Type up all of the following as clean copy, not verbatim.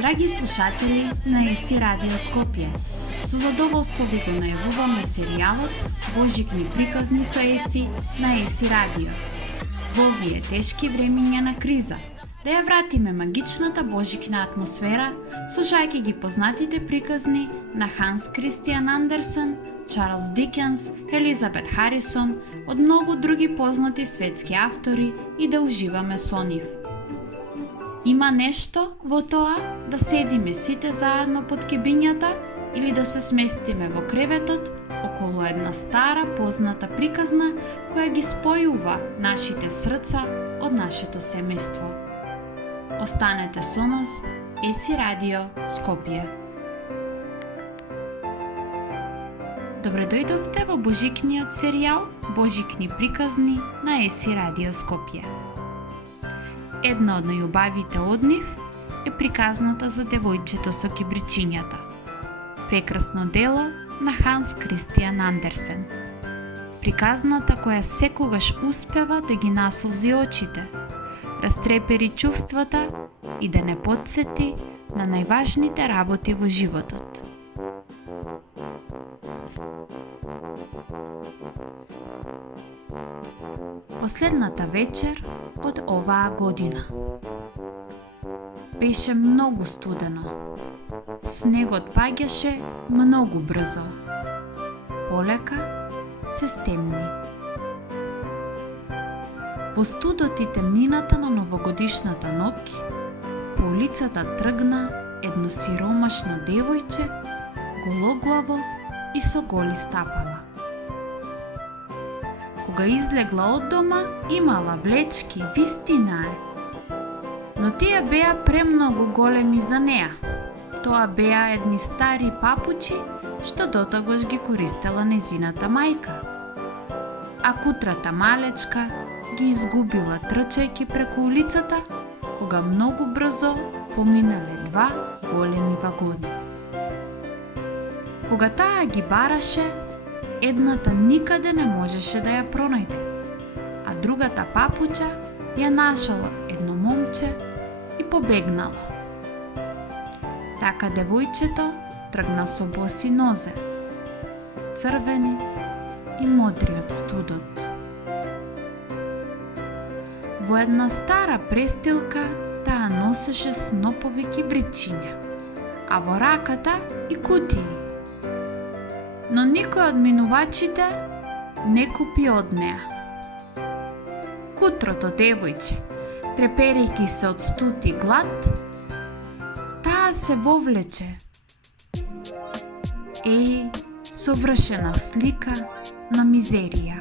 Драги слушатели на ЕСИ Радио Скопје, со задоволство ви го најавуваме серијалот Божикни приказни со ЕСИ на ЕСИ Радио. Во овие тешки времиња на криза, да ја вратиме магичната божикна атмосфера, слушајќи ги познатите приказни на Ханс Кристијан Андерсен, Чарлс Дикенс, Елизабет Харисон, од многу други познати светски автори и да уживаме со нив. Има нешто во тоа да седиме сите заедно под кебињата или да се сместиме во креветот околу една стара позната приказна која ги спојува нашите срца од нашето семејство. Останете со нас, ЕСИ Радио Скопје. Добре дојдовте во божикниот серијал Божикни приказни на ЕСИ Радио Скопје. Една од најубавите од нив е приказната за девојчето со кибричињата. Прекрасно дело на Ханс Кристијан Андерсен. Приказната која секогаш успева да ги наслзи очите, растрепери чувствата и да не потсети на најважните работи во животот. Последната вечер од оваа година. Беше многу студено. Снегот паѓаше многу брзо. Полека се стемни. Во студот и темнината на новогодишната ноќ, по улицата тргна едно сиромашно девојче, гологлаво и со голи стапала. Кога излегла од дома, имала влечки, вистина е. Но тие беа премногу големи за неа. Тоа беа едни стари папучи, што дотогаш ги користела незината мајка. А кутрата малечка ги изгубила трчајќи преку улицата, кога многу брзо поминале два големи вагони. Кога таа ги бараше, едната никаде не можеше да ја пронајде, а другата папуча ја нашала едно момче и побегнало. Така девојчето тргна со боси нозе, црвени и модри од студот. Во една стара престилка таа носеше снопови кибричиња, а во раката и кутии. Но никој од минувачите не купи од неа. Кутрото девојче, треперејќи се од студ и глад, таа се вовлече. Совршена слика на мизерија.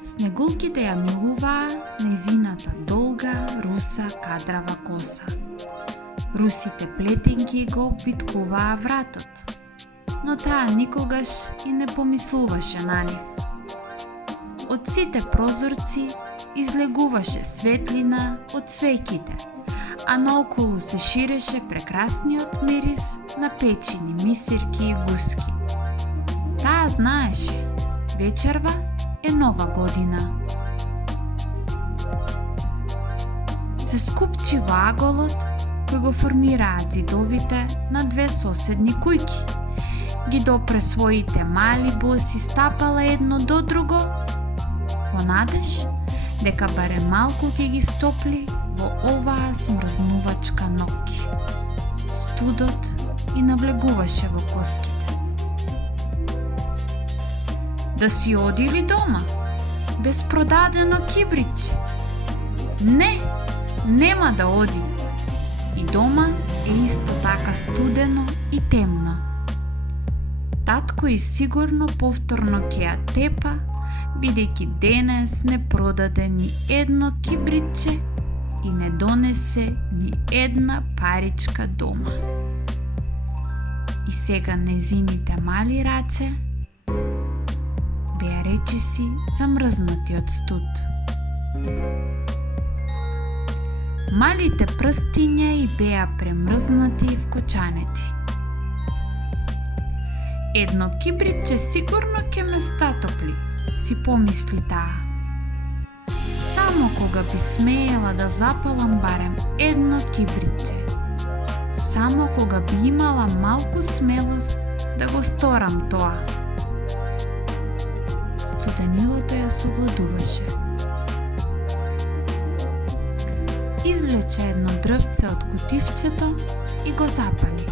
Снегулките ја милуваа незината долга, руса, кадрава коса. Русите плетенки го обвиткуваа вратот, но таа никогаш и не помислуваше на нив. Од сите прозорци излегуваше светлина од свеќите, а наоколу се ширеше прекрасниот мирис на печени, мисирки и гуски. Таа знаеше, вечерва е нова година. Се скупчи ваголот кој го формираат зидовите на две соседни кујки. Ги допре своите мали боси стапала едно до друго, во надеж дека барем малку ќе ги стопли во оваа смрзнувачка ноќ. Студот и навлегуваше во коските. Да си оди ли дома? Без продадено кибриче? Не, нема да оди. И дома е исто така студено и темно. Татко и сигурно повторно ќе ја тепа, бидејќи денес не продаде ни едно кибриче и не донесе ни една паричка дома. И сега незините мали раце беа речиси замрзнати од студ. Малите прстиња и беа премрзнати и вкочанети. Едно кибриче сигурно ќе ме статопли, си помисли таа. Само само кога би смеела да запалам барем едно кибритче. Само кога би имала малку смелост да го сторам тоа. Студенилото ја совладуваше. Извлече едно дрвце од кутивчето и го запали.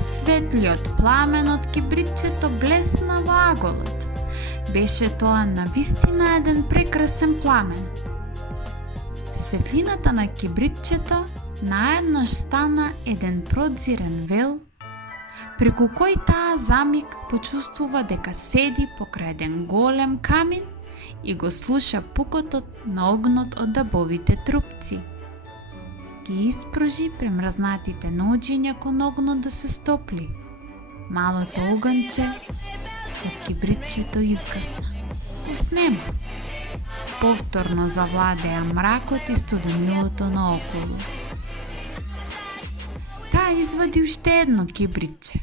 Светлиот пламен од кибритчето блесна во аголот. Беше тоа навистина еден прекрасен пламен. Светлината на кибритчето наеднаш стана еден продзирен вел, преку кој таа за миг почувствува дека седи покрај еден голем камин и го слуша пукотот на огнот од дабовите трупци. Ги испружи премрзнатите ноđиња кон огнот да се стопли. Малото оганче од кибритчето изгасна. Уснема. Повторно завладеа мракот и студенилото наоколу. Таа извади уште едно кибритче.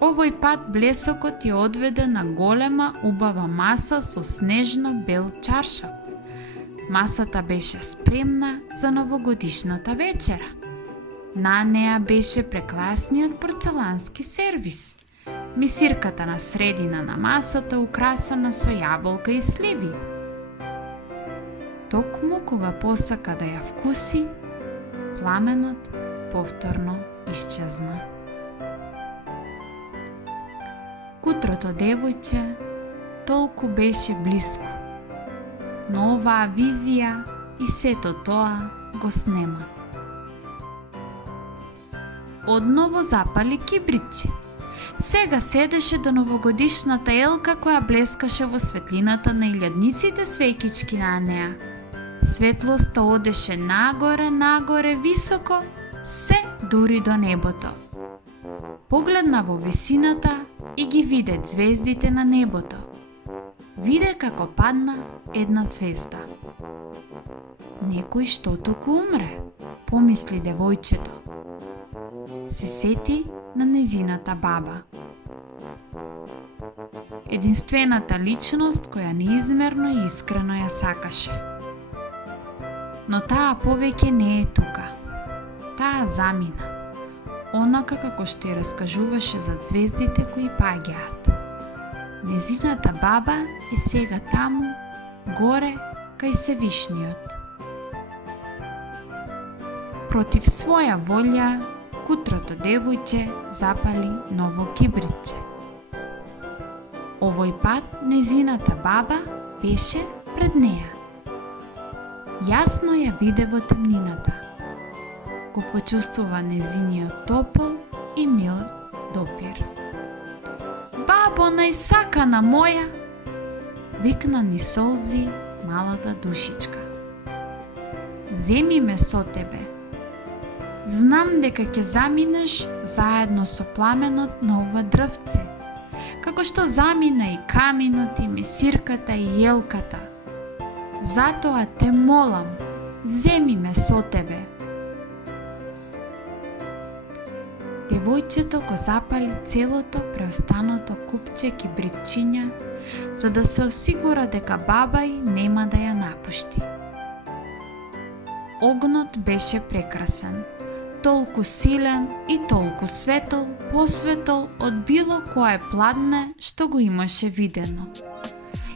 Овој пат блесокот ја одведе на голема убава маса со снежно бел чаршап. Масата беше спремна за новогодишната вечера. На неа беше прекрасниот порцелански сервис. Мисирката на средина на масата украсена со јаболка и сливи. Токму кога посака да ја вкуси, пламенот повторно исчезна. Кутрото девојче толку беше блиску, но оваа визија и сето тоа го снема. Одново запали кибритче. Сега седеше до новогодишната елка која блескаше во светлината на илјадниците свеќички на неа. Светлоста одеше нагоре, високо, се дури до небото. Погледна во висината и ги виде звездите на небото. Виде како падна една цвезда. Некој што туку умре, помисли девојчето. Се сети на незината баба. Единствената личност која неизмерно и искрено ја сакаше. Но таа повеќе не е тука. Таа замина. Онака како што ја раскажуваше за звездите кои паѓаат. Незината баба е сега таму, горе, кај Севишниот. Против своја волја, кутрото девојче запали ново кибритче. Овој пат незината баба беше пред неа. Јасно ја виде во темнината. Го почувствува незиниот топол и мил допир. Бабо, најсакана моја, викна ни солзи малата душичка. Земи ме со тебе. Знам дека ќе заминеш заедно со пламенот на ова дрвце, како што замина и каминот и месирката и јелката. Затоа те молам, земи ме со тебе. Девојчето го запали целото преостаното купче кибритчиња, за да се осигура дека бабај нема да ја напушти. Огнот беше прекрасен, толку силен и толку светол, посветол од било кое пладне што го имаше видено.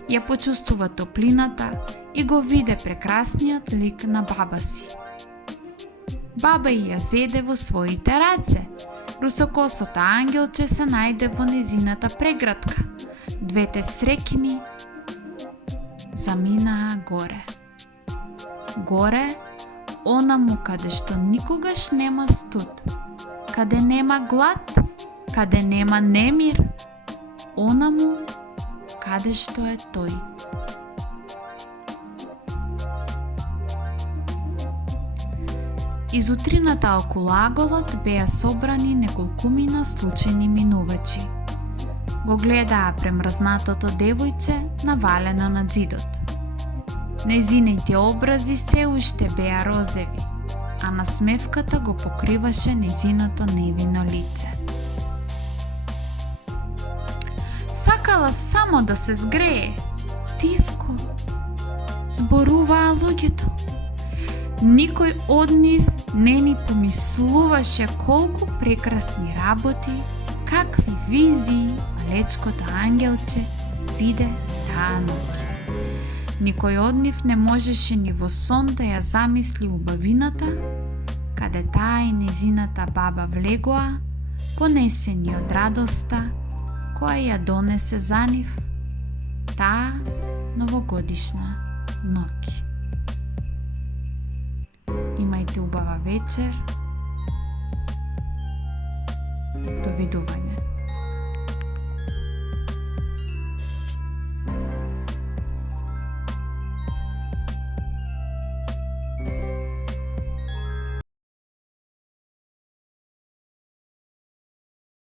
Ја почувствува топлината и го виде прекрасниот лик на баба си. Баба ја зеде во своите раце. Русокосото ангелче се најде во незината преградка. Двете среќни заминаа горе. Горе, онаму каде што никогаш нема студ, каде нема глад, каде нема немир, онаму каде што е тој. Из утрината околу аголот беа собрани неколкумина случајни минувачи. Го гледаа премрзнатото девојче навалено на зидот. Незините образи се уште беа розеви, а насмевката го покриваше незиното невино лице. Сакала само да се згрее, тивко, зборуваа луѓето. Никој од нив не ни помислуваше колку прекрасни работи, какви визии малечкото ангелче виде таа ноќ. Никој од нив не можеше ни во сон да ја замисли убавината, каде таа и незината баба влегоа, понесени од радоста која ја донесе за нив таа новогодишна ноќ. Имајте убава вечер. Довидување.